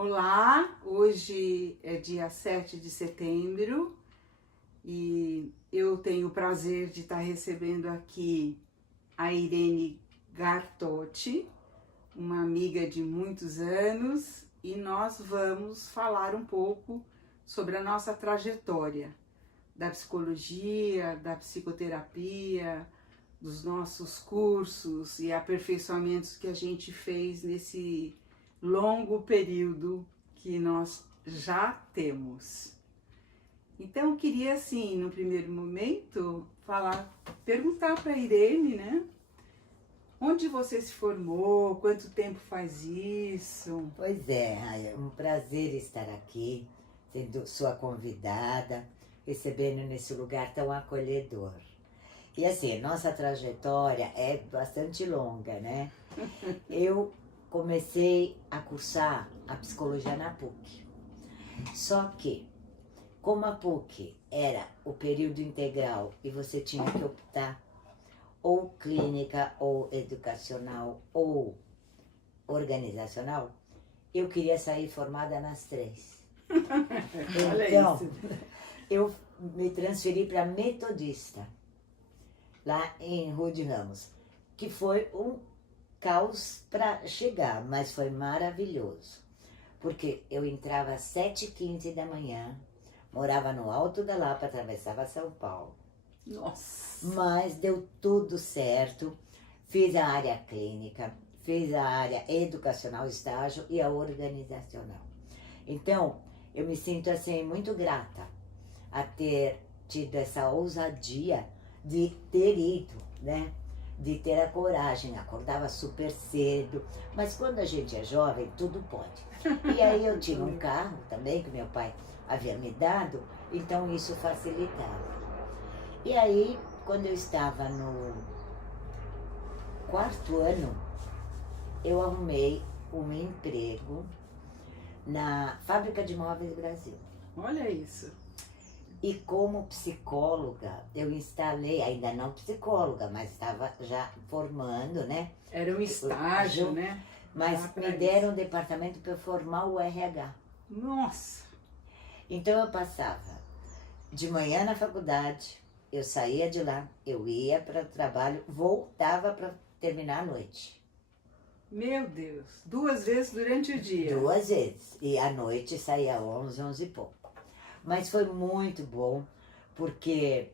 Olá, hoje é dia 7 de setembro e eu tenho o prazer de estar recebendo aqui a Irene Gartotti, uma amiga de muitos anos, e nós vamos falar um pouco sobre a nossa trajetória da psicologia, da psicoterapia, dos nossos cursos e aperfeiçoamentos que a gente fez nesse longo período que nós já temos. Então eu queria assim, no primeiro momento, perguntar para a Irene, né? Onde você se formou? Quanto tempo faz isso? Pois é um prazer estar aqui, sendo sua convidada, recebendo nesse lugar tão acolhedor. E assim, nossa trajetória é bastante longa, né? Eu comecei a cursar a psicologia na PUC. Só que, como a PUC era o período integral e você tinha que optar ou clínica, ou educacional, ou organizacional, eu queria sair formada nas três. Então, eu me transferi para metodista, lá em Rua de Ramos, que foi um caos para chegar, mas foi maravilhoso. Porque eu entrava às 7h15 da manhã, morava no Alto da Lapa, atravessava São Paulo. Nossa! Mas deu tudo certo, fiz a área clínica, fiz a área educacional, estágio e a organizacional. Então, eu me sinto assim muito grata a ter tido essa ousadia de ter ido, né? De ter a coragem, acordava super cedo, mas quando a gente é jovem, tudo pode. E aí eu tinha um carro também, que meu pai havia me dado, então isso facilitava. E aí, quando eu estava no 4º ano, eu arrumei um emprego na Fábrica de Móveis Brasil. Olha isso! E como psicóloga, eu instalei, ainda não psicóloga, mas estava já formando, né? Era um estágio, né? Mas me deram um departamento para eu formar o RH. Nossa! Então eu passava de manhã na faculdade, eu saía de lá, eu ia para o trabalho, voltava para terminar a noite. Meu Deus! 2 vezes durante o dia? 2 vezes. E à noite saía 11 e pouco. Mas foi muito bom, porque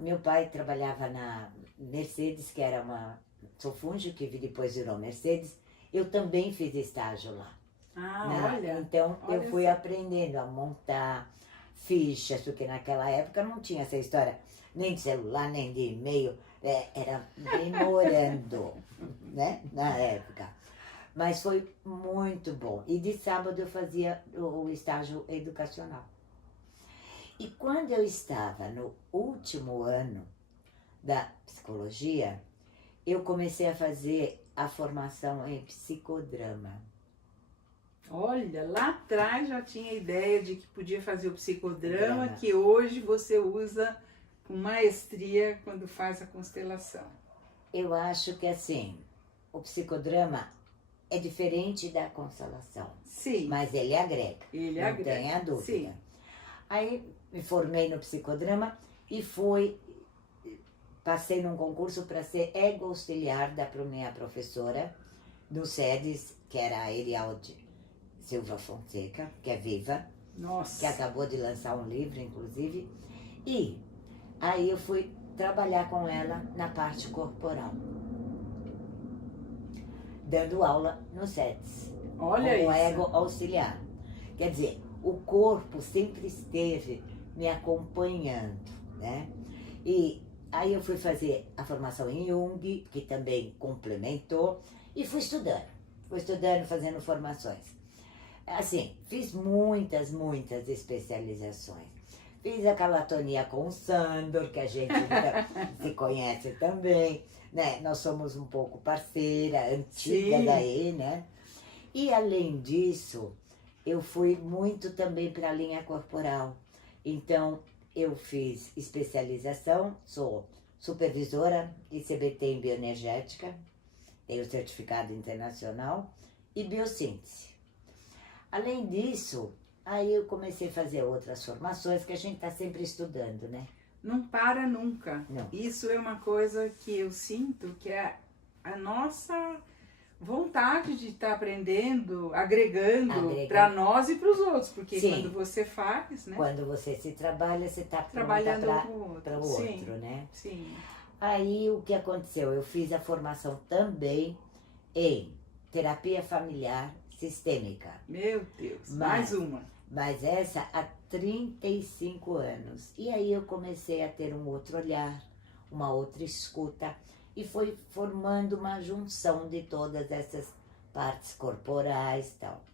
meu pai trabalhava na Mercedes, que era uma Sofúndio, que depois virou Mercedes. Eu também fiz estágio lá. Olha! Então olha eu fui só. aprendendo a montar fichas, porque naquela época não tinha essa história nem de celular, nem de e-mail, era demorando, né, na época. Mas foi muito bom. E de sábado eu fazia o estágio educacional. E quando eu estava no último ano da psicologia, eu comecei a fazer a formação em psicodrama. Olha, lá atrás já tinha a ideia de que podia fazer o psicodrama, Drama. que hoje você usa com maestria quando faz a constelação. Eu acho que assim, o psicodrama é diferente da constelação. Sim. Mas ele agrega. Ele não agrega. tenha dúvida. Sim. Aí me formei no psicodrama e passei num concurso para ser ego-auxiliar da minha professora do SEDES, que era a Erialde Silva Fonseca, que é viva. Nossa. Que acabou de lançar um livro, inclusive. E aí eu fui trabalhar com ela na parte corporal, dando aula no SEDES. Olha como isso. ego auxiliar. Quer dizer, o corpo sempre esteve me acompanhando, né? E aí eu fui fazer a formação em Jung, que também complementou, e fui estudando, fazendo formações. Assim, fiz muitas especializações. Fiz a calatonia com o Sandor, que a gente se conhece também, né? Nós somos um pouco parceira, antiga Sim. daí, né? E além disso, eu fui muito também para a linha corporal. Então, eu fiz especialização, sou supervisora de CBT em bioenergética, tenho certificado internacional, e biossíntese. Além disso, aí eu comecei a fazer outras formações que a gente está sempre estudando, né? Não para nunca. Não. Isso é uma coisa que eu sinto que é a nossa vontade de estar aprendendo, agregando para nós e para os outros, porque Sim. quando você faz, né? Quando você se trabalha, você está Trabalhando para o Sim, outro, né? Sim. Aí o que aconteceu? Eu fiz a formação também em terapia familiar sistêmica. Meu Deus, mais uma. Mas essa há 35 anos. E aí eu comecei a ter um outro olhar, uma outra escuta, e foi formando uma junção de todas essas partes corporais e tal.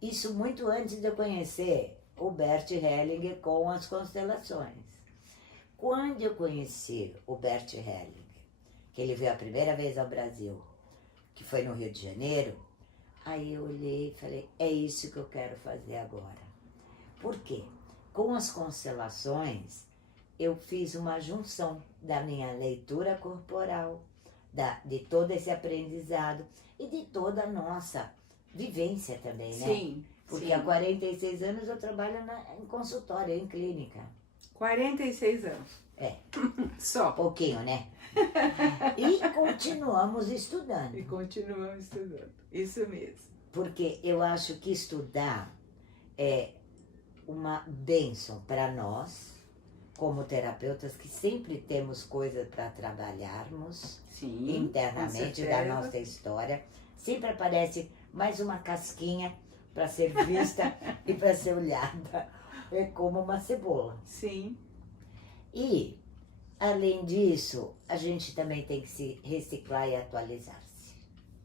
Isso muito antes de eu conhecer o Bert Hellinger com as constelações. Quando eu conheci o Bert Hellinger, que ele veio a primeira vez ao Brasil, que foi no Rio de Janeiro, aí eu olhei e falei, é isso que eu quero fazer agora. Por quê? Com as constelações, eu fiz uma junção da minha leitura corporal, de todo esse aprendizado e de toda a nossa vivência também, né? Sim. Porque sim. há 46 anos eu trabalho em consultório, em clínica. 46 anos. É. Só. Pouquinho, né? E continuamos estudando. E continuamos estudando. Isso mesmo. Porque eu acho que estudar é uma bênção para nós, como terapeutas, que sempre temos coisas para trabalharmos. Sim, internamente da nossa história. Sempre aparece mais uma casquinha para ser vista e para ser olhada. É como uma cebola. Sim. E, além disso, a gente também tem que se reciclar e atualizar-se.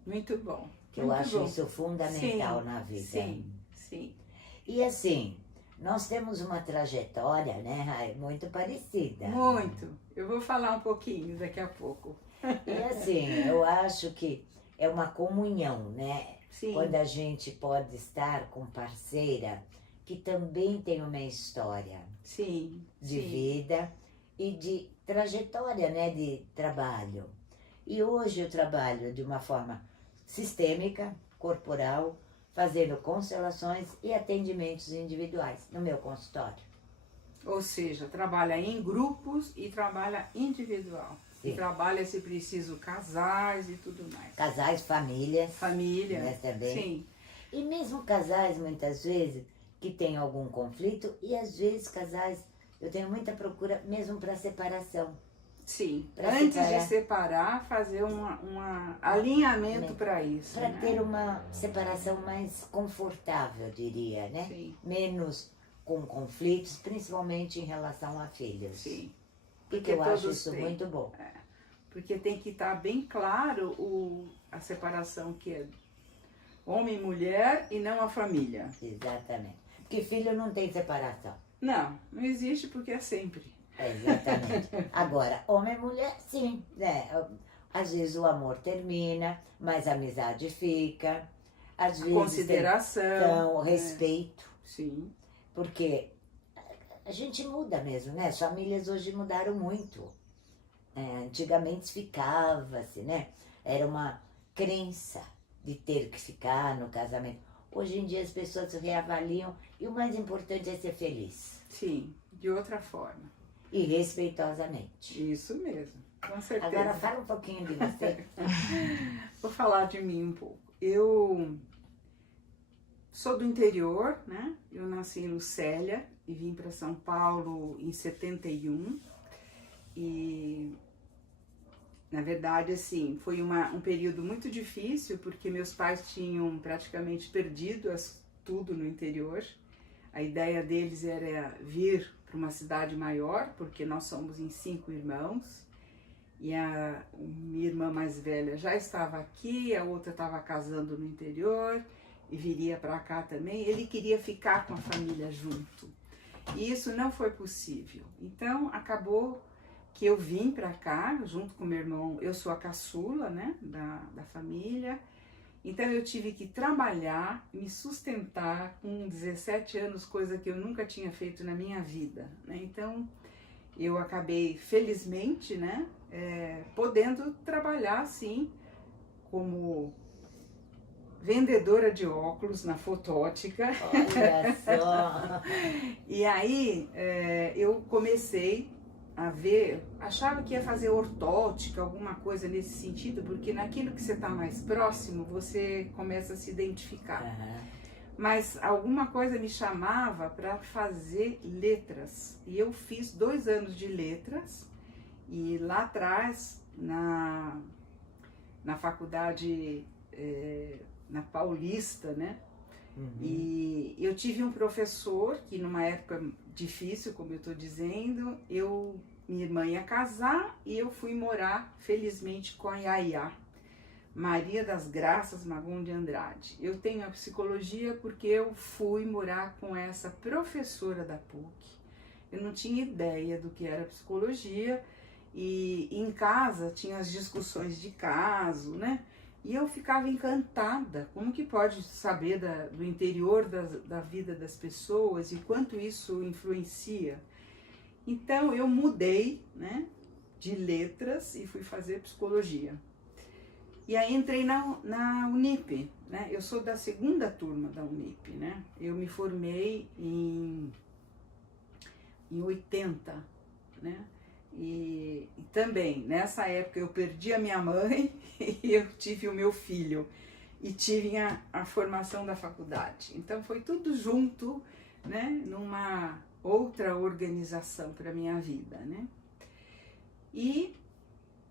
Muito bom. Que eu acho isso fundamental na vida. Sim, sim. E assim, nós temos uma trajetória, né, Rai, muito parecida. Muito. Eu vou falar um pouquinho daqui a pouco. E assim, eu acho que é uma comunhão, né? Sim. Quando a gente pode estar com parceira que também tem uma história Sim, de sim. vida e de trajetória, né, de trabalho. E hoje eu trabalho de uma forma sistêmica, corporal, fazendo constelações e atendimentos individuais no meu consultório. Ou seja, trabalha em grupos e trabalha individual. Sim. E trabalha, se preciso, casais e tudo mais. Casais, famílias. Família. Né, também. Sim. E mesmo casais, muitas vezes, que tem algum conflito, e às vezes casais, eu tenho muita procura mesmo para separação. Sim. Pra Antes separar. de separar, fazer um alinhamento para isso. Para né? ter uma separação mais confortável, diria, né? Sim. Menos com conflitos, principalmente em relação a filhos. Sim. Porque eu acho todos isso têm. muito bom. Porque tem que estar bem claro a separação que é homem e mulher e não a família. Exatamente. Porque filho não tem separação. Não, não existe porque é sempre. Exatamente. Agora, homem e mulher, sim, né? Às vezes o amor termina, mas a amizade fica. Às vezes Consideração. o respeito. Sim. Porque a gente muda mesmo, né? As famílias hoje mudaram muito. Antigamente ficava-se, né? Era uma crença de ter que ficar no casamento. Hoje em dia as pessoas se reavaliam e o mais importante é ser feliz. Sim, de outra forma. E respeitosamente. Isso mesmo, com certeza. Agora fala um pouquinho de você. Vou falar de mim um pouco. Eu sou do interior, né? Eu nasci em Lucélia e vim para São Paulo em 71. E, na verdade, assim, foi um período muito difícil, porque meus pais tinham praticamente perdido tudo no interior. A ideia deles era vir para uma cidade maior, porque nós somos em 5 irmãos. E a minha irmã mais velha já estava aqui, a outra estava casando no interior e viria para cá também. Ele queria ficar com a família junto. E isso não foi possível. Então, acabou que eu vim para cá, junto com meu irmão. Eu sou a caçula, né, da família. Então, eu tive que trabalhar, me sustentar com 17 anos, coisa que eu nunca tinha feito na minha vida, né? Então, eu acabei, felizmente, né, podendo trabalhar, sim, como vendedora de óculos na fotótica. Olha só! E aí eu comecei a ver, achava que ia fazer ortótica, alguma coisa nesse sentido, porque naquilo que você está mais próximo, você começa a se identificar. Aham. Mas alguma coisa me chamava para fazer letras. E eu fiz 2 anos de letras, e lá atrás, na faculdade, na Paulista, né? Uhum. E eu tive um professor que numa época difícil, como eu estou dizendo, minha irmã ia casar e eu fui morar, felizmente, com a Yaya, Maria das Graças Magum de Andrade. Eu tenho a psicologia porque eu fui morar com essa professora da PUC. Eu não tinha ideia do que era psicologia e em casa tinha as discussões de caso, né? E eu ficava encantada, como que pode saber do interior da vida das pessoas e quanto isso influencia. Então eu mudei, né, de letras e fui fazer psicologia. E aí entrei na Unip, né? Eu sou da 2ª turma da Unip, né? Eu me formei em 80, né? E também, nessa época, eu perdi a minha mãe e eu tive o meu filho. E tive a formação da faculdade. Então, foi tudo junto, né? Numa outra organização para a minha vida, né? E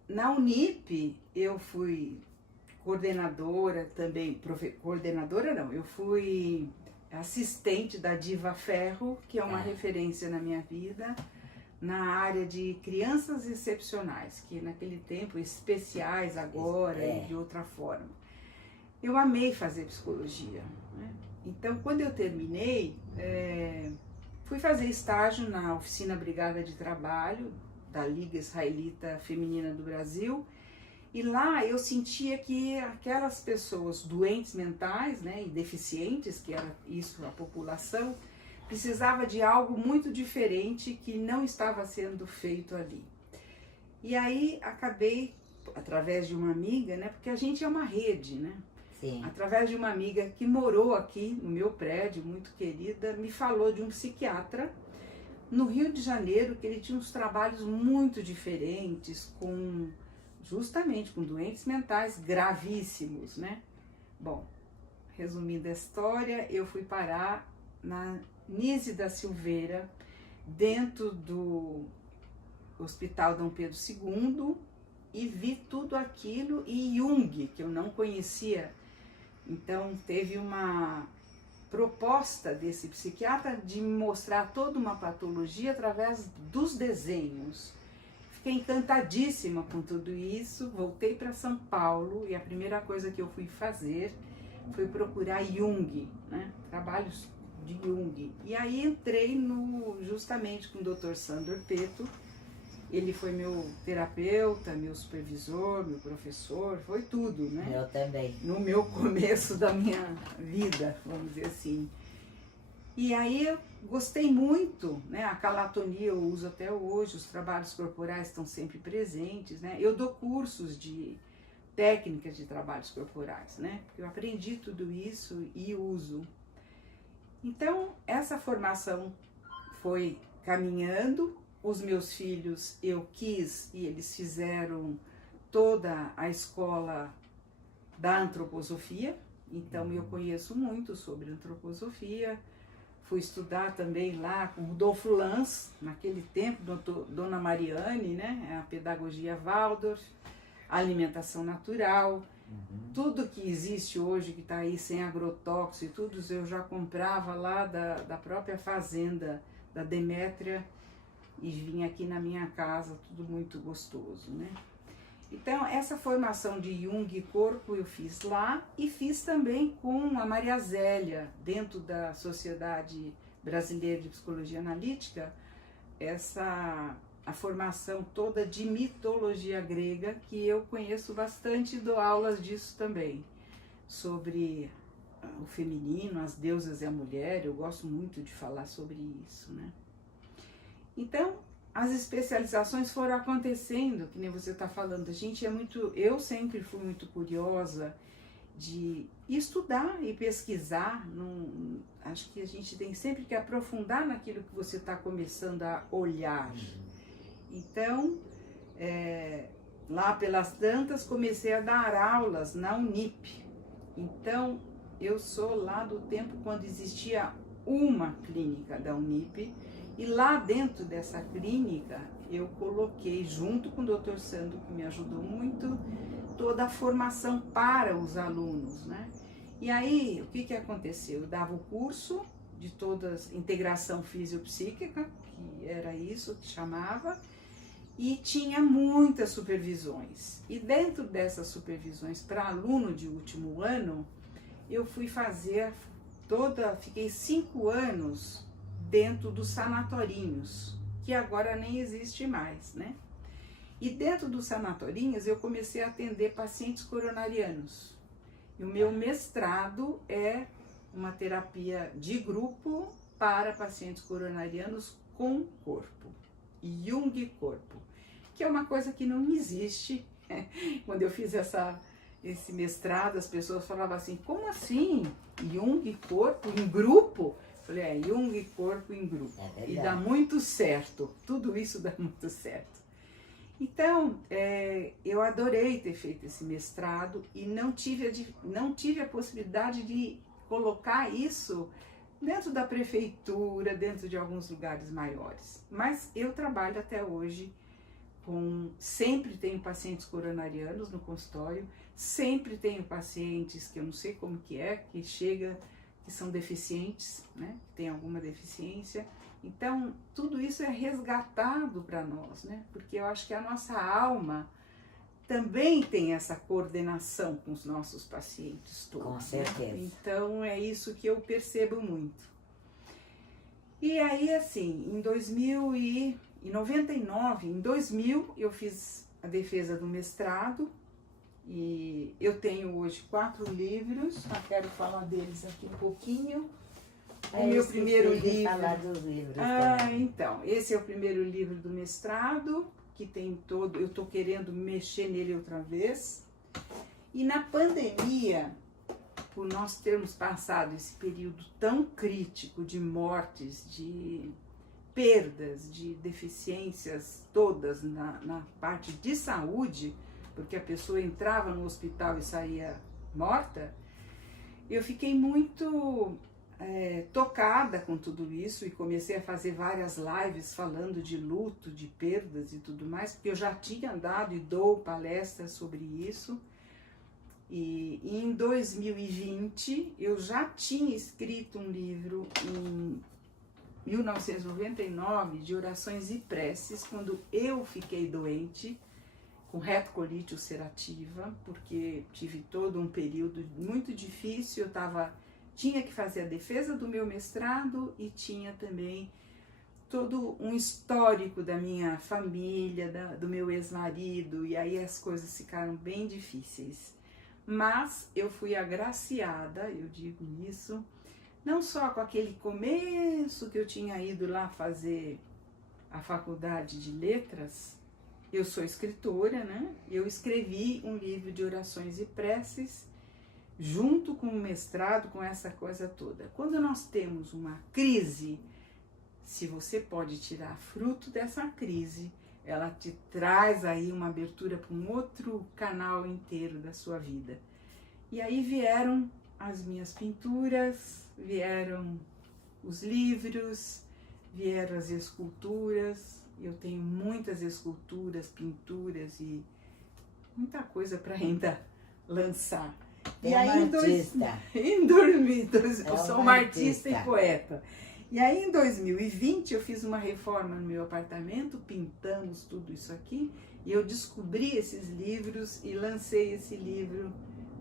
na Unip, eu fui coordenadora também, coordenadora não, eu fui assistente da Diva Ferro, que é uma referência na minha vida, na área de crianças excepcionais, que naquele tempo, especiais agora e de outra forma. Eu amei fazer psicologia, né? Então, quando eu terminei, fui fazer estágio na Oficina Brigada de Trabalho da Liga Israelita Feminina do Brasil, e lá eu sentia que aquelas pessoas doentes mentais, né, e deficientes, que era isso a população, precisava de algo muito diferente que não estava sendo feito ali. E aí acabei, através de uma amiga, né, porque a gente é uma rede, né? Sim. Através de uma amiga que morou aqui no meu prédio, muito querida, me falou de um psiquiatra no Rio de Janeiro, que ele tinha uns trabalhos muito diferentes, justamente com doentes mentais gravíssimos, né? Bom, resumindo a história, eu fui parar na Nise da Silveira, dentro do Hospital Dom Pedro II, e vi tudo aquilo, e Jung, que eu não conhecia. Então teve uma proposta desse psiquiatra de me mostrar toda uma patologia através dos desenhos. Fiquei encantadíssima com tudo isso, voltei para São Paulo e a primeira coisa que eu fui fazer foi procurar Jung, né? Trabalhos de Jung. E aí entrei justamente com o Dr. Sandor Peto. Ele foi meu terapeuta, meu supervisor, meu professor, foi tudo, né? Eu também. No meu começo da minha vida, vamos dizer assim. E aí eu gostei muito, né? A calatonia eu uso até hoje, os trabalhos corporais estão sempre presentes, né? Eu dou cursos de técnicas de trabalhos corporais, né? Eu aprendi tudo isso e uso. Então, essa formação foi caminhando. Os meus filhos eu quis e eles fizeram toda a escola da antroposofia, então eu conheço muito sobre antroposofia. Fui estudar também lá com Rudolf Lanz, naquele tempo, Dona Mariane, né? A pedagogia Waldorf, a alimentação natural, tudo que existe hoje, que está aí sem agrotóxico, tudo eu já comprava lá da própria fazenda da Demétria e vinha aqui na minha casa, tudo muito gostoso, né? Então, essa formação de Jung e corpo eu fiz lá e fiz também com a Maria Zélia, dentro da Sociedade Brasileira de Psicologia Analítica, a formação toda de mitologia grega, que eu conheço bastante e dou aulas disso também, sobre o feminino, as deusas e a mulher, eu gosto muito de falar sobre isso, né? Então, as especializações foram acontecendo, que nem você está falando, eu sempre fui muito curiosa de estudar e pesquisar. Acho que a gente tem sempre que aprofundar naquilo que você está começando a olhar. Então, lá pelas tantas, comecei a dar aulas na Unip. Então, eu sou lá do tempo quando existia uma clínica da Unip, e lá dentro dessa clínica eu coloquei, junto com o Dr. Sandro, que me ajudou muito, toda a formação para os alunos, né? E aí, o que aconteceu? Eu dava o curso de todas, integração fisiopsíquica, que era isso que chamava, e tinha muitas supervisões. E dentro dessas supervisões para aluno de último ano, eu fui fazer fiquei 5 anos dentro dos sanatorinhos, que agora nem existe mais, né? E dentro dos sanatorinhos eu comecei a atender pacientes coronarianos. E o meu mestrado é uma terapia de grupo para pacientes coronarianos com corpo, Jung corpo, que é uma coisa que não existe. Quando eu fiz esse mestrado, as pessoas falavam assim, como assim? Jung corpo em grupo? Eu falei, Jung corpo em grupo. E dá muito certo, tudo isso dá muito certo. Então, eu adorei ter feito esse mestrado e não tive a possibilidade de colocar isso dentro da prefeitura, dentro de alguns lugares maiores. Mas eu trabalho até hoje sempre tenho pacientes coronarianos no consultório, sempre tenho pacientes que eu não sei como que são deficientes, né? Que tem alguma deficiência. Então, tudo isso é resgatado para nós, né? Porque eu acho que a nossa alma também tem essa coordenação com os nossos pacientes todos. Com certeza. Né? Então, é isso que eu percebo muito. E aí, assim, em 99, em 2000, eu fiz a defesa do mestrado e eu tenho hoje 4 livros, eu quero falar deles aqui um pouquinho. O meu primeiro livro. Falar dos livros então, esse é o primeiro livro do mestrado, que tem todo, eu estou querendo mexer nele outra vez. E na pandemia, por nós termos passado esse período tão crítico de mortes, de perdas, de deficiências todas na parte de saúde, porque a pessoa entrava no hospital e saía morta, eu fiquei muito tocada com tudo isso e comecei a fazer várias lives falando de luto, de perdas e tudo mais, porque eu já tinha dado e dou palestras sobre isso. E em 2020 eu já tinha escrito um livro em 1999 de orações e preces, quando eu fiquei doente com retocolite ulcerativa, porque tive todo um período muito difícil, tinha que fazer a defesa do meu mestrado e tinha também todo um histórico da minha família, do meu ex-marido, e aí as coisas ficaram bem difíceis. Mas eu fui agraciada, eu digo isso, não só com aquele começo que eu tinha ido lá fazer a faculdade de letras, eu sou escritora, né? Eu escrevi um livro de orações e preces, junto com o mestrado, com essa coisa toda. Quando nós temos uma crise, se você pode tirar fruto dessa crise, ela te traz aí uma abertura para um outro canal inteiro da sua vida. E aí vieram as minhas pinturas, vieram os livros, vieram as esculturas. Eu tenho muitas esculturas, pinturas e muita coisa para ainda lançar. E aí, eu sou uma artista e poeta. E aí em 2020 eu fiz uma reforma no meu apartamento, pintamos tudo isso aqui e eu descobri esses livros e lancei esse livro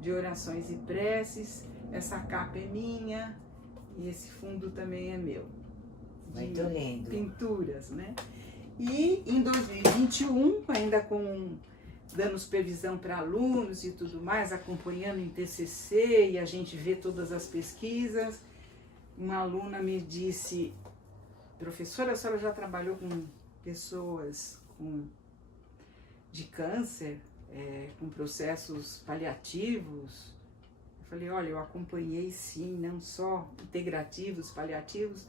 de orações e preces. Essa capa é minha e esse fundo também é meu. Muito lindo. Pinturas, né? E em 2021, ainda dando supervisão para alunos e tudo mais, acompanhando em TCC e a gente vê todas as pesquisas, uma aluna me disse, professora, a senhora já trabalhou com pessoas de câncer, com processos paliativos? Eu falei, olha, eu acompanhei sim, não só integrativos, paliativos,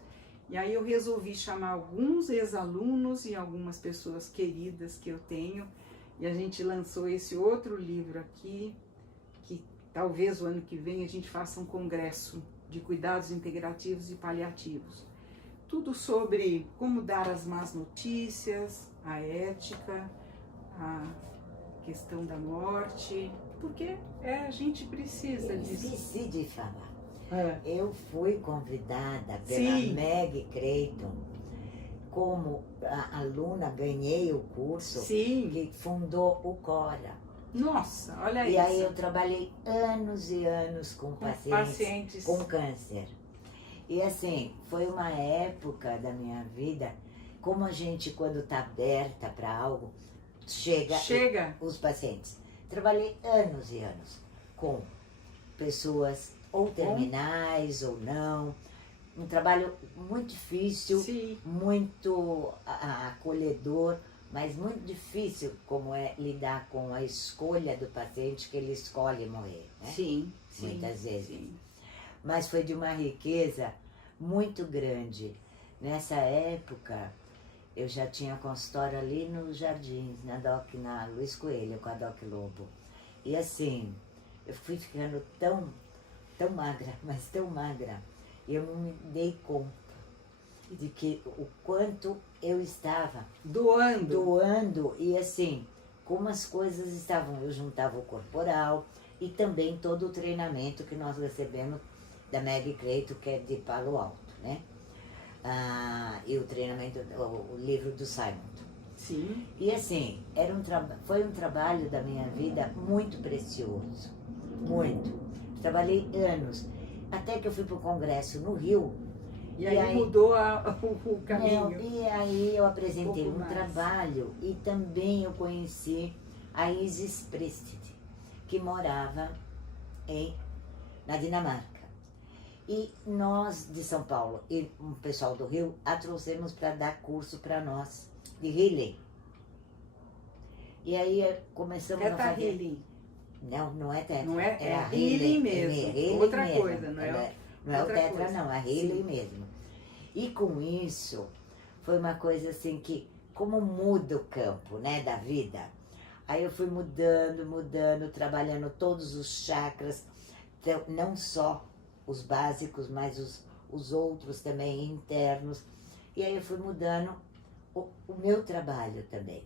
e aí eu resolvi chamar alguns ex-alunos e algumas pessoas queridas que eu tenho, e a gente lançou esse outro livro aqui, que talvez o ano que vem a gente faça um congresso de cuidados integrativos e paliativos. Tudo sobre como dar as más notícias, a ética, a questão da morte, porque a gente precisa Eu disso. esqueci de falar. É. Eu fui convidada pela Sim. Meg Creighton como aluna, ganhei o curso Sim. que fundou o Cora. Nossa, olha isso. E aí eu trabalhei anos e anos com pacientes com câncer. E assim, foi uma época da minha vida, como a gente quando está aberta para algo, chega os pacientes. Trabalhei anos e anos com pessoas ou terminais ou não. Um trabalho muito difícil, sim, muito acolhedor, mas muito difícil como é lidar com a escolha do paciente que ele escolhe morrer, né? Sim, muitas vezes. Sim. Mas foi de uma riqueza muito grande. Nessa época, eu já tinha consultório ali nos Jardins, na Luiz Coelho, com a Doc Lobo. E assim, eu fui ficando tão magra, mas tão magra, e eu não me dei conta de que o quanto eu estava doando e assim, como as coisas estavam. Eu juntava o corporal e também todo o treinamento que nós recebemos da Meg Creighton, que é de Palo Alto, né? E o treinamento, o livro do Simon. Sim. E assim, foi um trabalho da minha vida muito precioso, muito. Trabalhei anos, até que eu fui para o congresso no Rio. E aí mudou o caminho. Não, e aí eu apresentei um trabalho e também eu conheci a Isis Priested, que morava na Dinamarca. E nós de São Paulo e um pessoal do Rio a trouxemos para dar curso para nós de healing. E aí começamos a fazer... Healing. Não é Tetra. Não é, a healing mesmo. Healing outra mesmo. coisa, não é? Não é o Tetra, coisa. não, é a Healing mesmo. E com isso, foi uma coisa assim que, como muda o campo, né, da vida. Aí eu fui mudando, trabalhando todos os chakras, então, não só os básicos, mas os outros também internos. E aí eu fui mudando o meu trabalho também.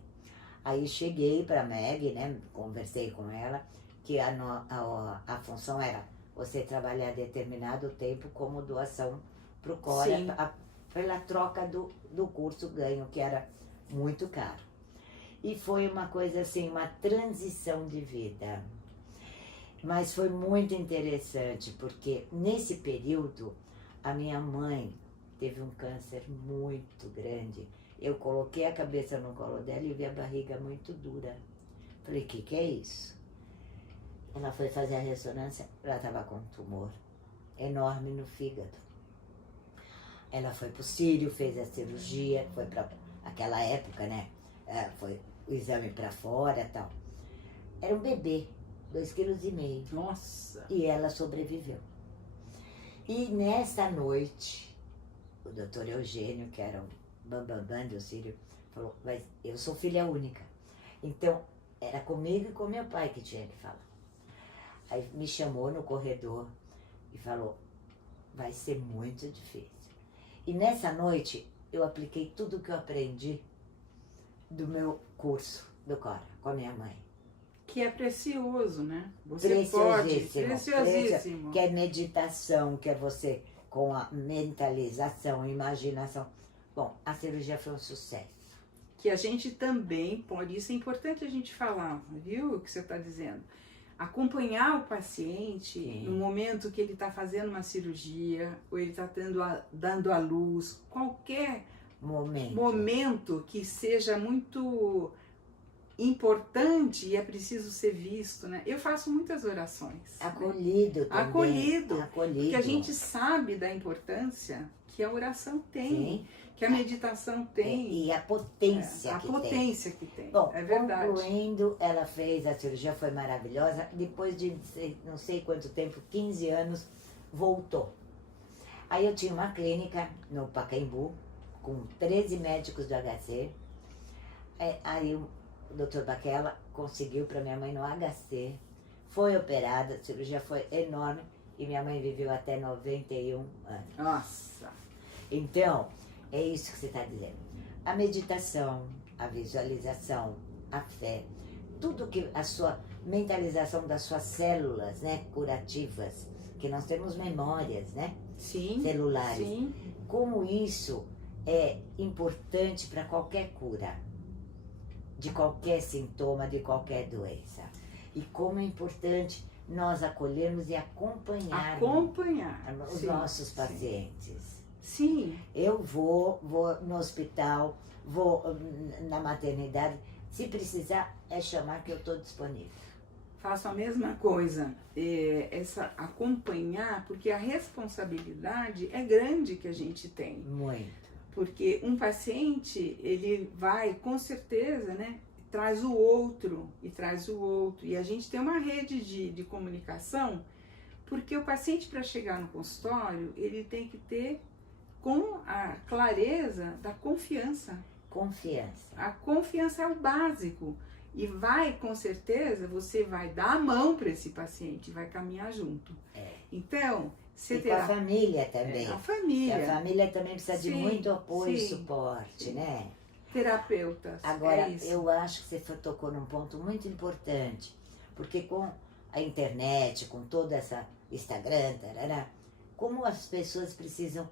Aí cheguei para a Meg, né, conversei com ela, que a função era você trabalhar determinado tempo como doação para o Cora, pela troca do curso ganho, que era muito caro. E foi uma coisa assim, uma transição de vida. Mas foi muito interessante, porque nesse período a minha mãe teve um câncer muito grande. Eu coloquei a cabeça no colo dela e vi a barriga muito dura. Falei, o que é isso? Ela foi fazer a ressonância, ela estava com um tumor enorme no fígado. Ela foi pro Sírio, fez a cirurgia, foi para aquela época, né? Foi o exame para fora e tal. Era um bebê, 2,5 kg. Nossa! E ela sobreviveu. E nessa noite, o doutor Eugênio, que era o bambambam do Sírio, falou, mas eu sou filha única. Então, era comigo e com meu pai que tinha que falar. Aí me chamou no corredor e falou, vai ser muito difícil. E nessa noite, eu apliquei tudo o que eu aprendi do meu curso do Cora, com a minha mãe. Que é precioso, né? Você preciosíssimo, preciosíssimo. Que é meditação, que é você com a mentalização, imaginação. Bom, a cirurgia foi um sucesso. Que a gente também pode, isso é importante a gente falar, viu, o que você está dizendo. Acompanhar o paciente no momento que ele está fazendo uma cirurgia, ou ele está dando à luz, qualquer momento que seja muito importante e é preciso ser visto, né? Eu faço muitas orações. Acolhido também. Acolhido. Acolhido. Porque a gente sabe da importância que a oração tem, Sim. que a meditação tem. E a potência que tem. A potência que tem. Bom, é verdade. concluindo, ela fez, a cirurgia foi maravilhosa. Depois de não sei quanto tempo, 15 anos, voltou. Aí eu tinha uma clínica no Pacaembu, com 13 médicos do HC. Aí o Dr. Baquela conseguiu para minha mãe no HC, foi operada, a cirurgia foi enorme e minha mãe viveu até 91 anos. Nossa! Então, é isso que você está dizendo. A meditação, a visualização, a fé, tudo que a sua mentalização das suas células, né, curativas, que nós temos memórias, né, sim, celulares. Sim. Como isso é importante para qualquer cura, de qualquer sintoma, de qualquer doença. E como é importante nós acolhermos e acompanhar os sim, nossos pacientes. Sim. Eu vou no hospital, vou na maternidade, se precisar é chamar que eu estou disponível. Faço a mesma coisa, acompanhar, porque a responsabilidade é grande que a gente tem. Muito. Porque um paciente, ele vai, com certeza, né, traz o outro, e a gente tem uma rede de comunicação, porque o paciente, para chegar no consultório, ele tem que ter com a clareza da confiança. Confiança. A confiança é o básico. E vai, com certeza, você vai dar a mão para esse paciente, vai caminhar junto. Então, você com a família também. A família. A família também precisa de muito apoio e suporte, né? Terapeutas. Agora, eu acho que você tocou num ponto muito importante, porque com a internet, com toda essa Instagram, tarará, como as pessoas precisam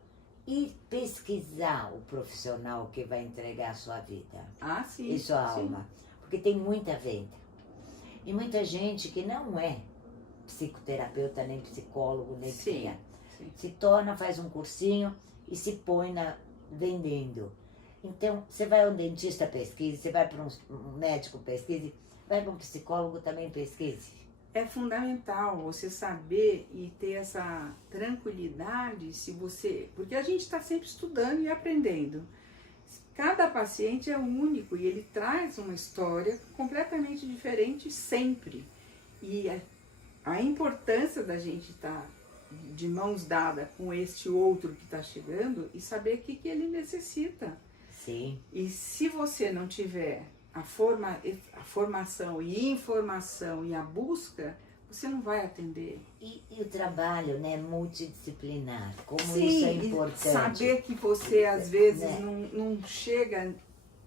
ir pesquisar o profissional que vai entregar a sua vida e sua alma. Porque tem muita venda. E muita gente que não é psicoterapeuta, nem psicólogo, nem psiquiatra. Se torna, faz um cursinho e se põe vendendo. Então, você vai a um dentista, pesquise, você vai para um médico, pesquise, vai para um psicólogo, também pesquise. É fundamental você saber e ter essa tranquilidade, porque a gente está sempre estudando e aprendendo. Cada paciente é único e ele traz uma história completamente diferente sempre. E a importância da gente estar de mãos dadas com este outro que está chegando e saber o que ele necessita. Sim. E se você não tiver a formação e informação e a busca, você não vai atender. E o trabalho, né, multidisciplinar, como Sim, isso é importante. Saber que você às vezes não chega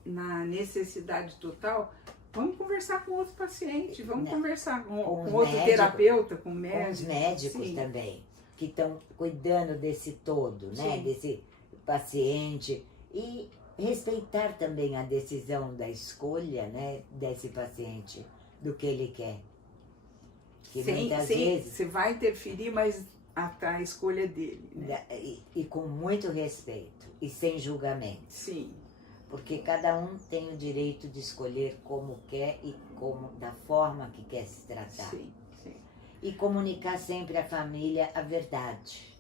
na necessidade total, vamos conversar com outro paciente, vamos conversar com outro terapeuta, com médico. Com os médicos também, que estão cuidando desse todo, né, desse paciente. E respeitar também a decisão da escolha, né, desse paciente, do que ele quer. Que muitas vezes você vai interferir, mas a escolha dele. Né? E com muito respeito e sem julgamento. Sim. Porque cada um tem o direito de escolher como quer e da forma que quer se tratar. Sim. E comunicar sempre à família a verdade.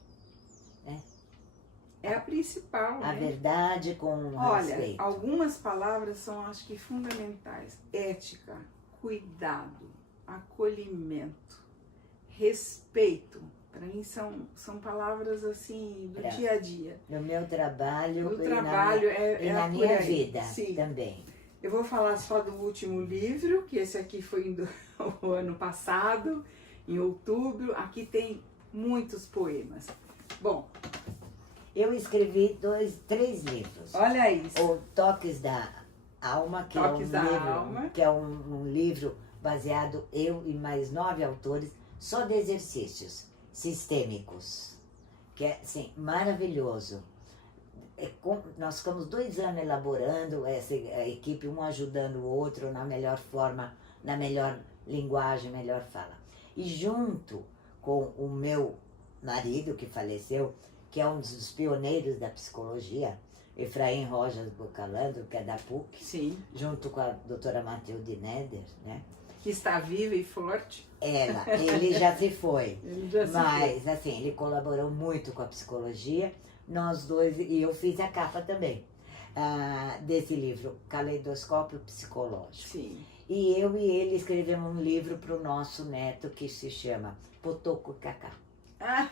Né? É a principal. A verdade com respeito. Olha, algumas palavras são, acho que, fundamentais. Ética, cuidado, acolhimento, respeito. Para mim são palavras assim do dia a dia. No meu trabalho e na minha vida também. Eu vou falar só do último livro, que esse aqui foi o ano passado, em outubro. Aqui tem muitos poemas. Bom, eu escrevi 3 livros. Olha isso. O Toques da Alma, que é um livro baseado, eu e mais 9 autores, só de exercícios sistêmicos, que é assim, maravilhoso. Nós ficamos 2 anos elaborando a equipe, um ajudando o outro na melhor forma, na melhor linguagem, melhor fala. E junto com o meu marido, que faleceu, que é um dos pioneiros da psicologia, Efraim Rojas Bocalandro, que é da PUC, Sim. junto com a doutora Matilde Neder, né? Que está viva e forte. Ele já se foi. Ele já se Mas, assim, ele colaborou muito com a psicologia. Nós dois, e eu fiz a capa também, desse livro, Caleidoscópio Psicológico. Sim. E eu e ele escrevemos um livro para o nosso neto que se chama Potoco Cacá. Ah,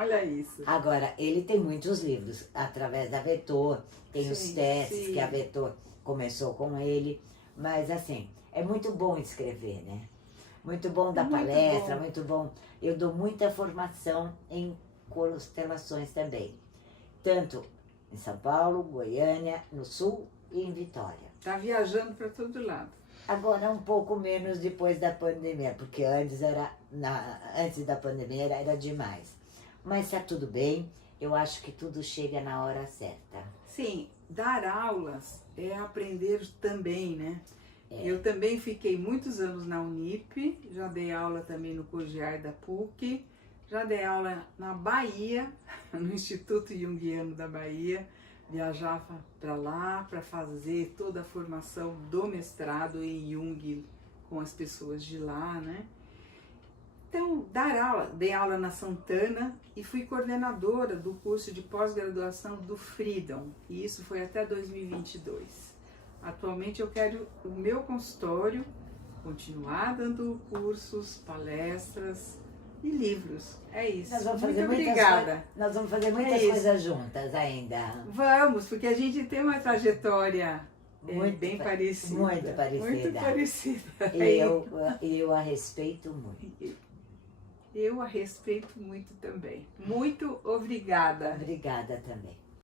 olha isso. Agora, ele tem muitos livros, através da Vetor, tem os testes sim. que a Vetor começou com ele, mas assim, é muito bom escrever, né? Muito bom dar palestra, muito bom. Eu dou muita formação em constelações também, tanto em São Paulo, Goiânia, no Sul e em Vitória. Tá viajando para todo lado. Agora um pouco menos depois da pandemia, porque antes da pandemia era demais. Mas tá tudo bem, eu acho que tudo chega na hora certa. Sim, dar aulas é aprender também, né? Eu também fiquei muitos anos na Unip, já dei aula também no Cogiar da PUC, já dei aula na Bahia, no Instituto Jungiano da Bahia, viajava para lá para fazer toda a formação do mestrado em Jung com as pessoas de lá, né? Então, dar aula, dei aula na Santana e fui coordenadora do curso de pós-graduação do Freedom, e isso foi até 2022. Atualmente eu quero o meu consultório continuar dando cursos, palestras e livros. É isso. Nós vamos fazer muito obrigada. Nós vamos fazer muitas coisas juntas ainda. Vamos, porque a gente tem uma trajetória muito bem parecida. Muito parecida. Muito parecida. E eu a respeito muito. Eu a respeito muito também. Muito obrigada. Obrigada também.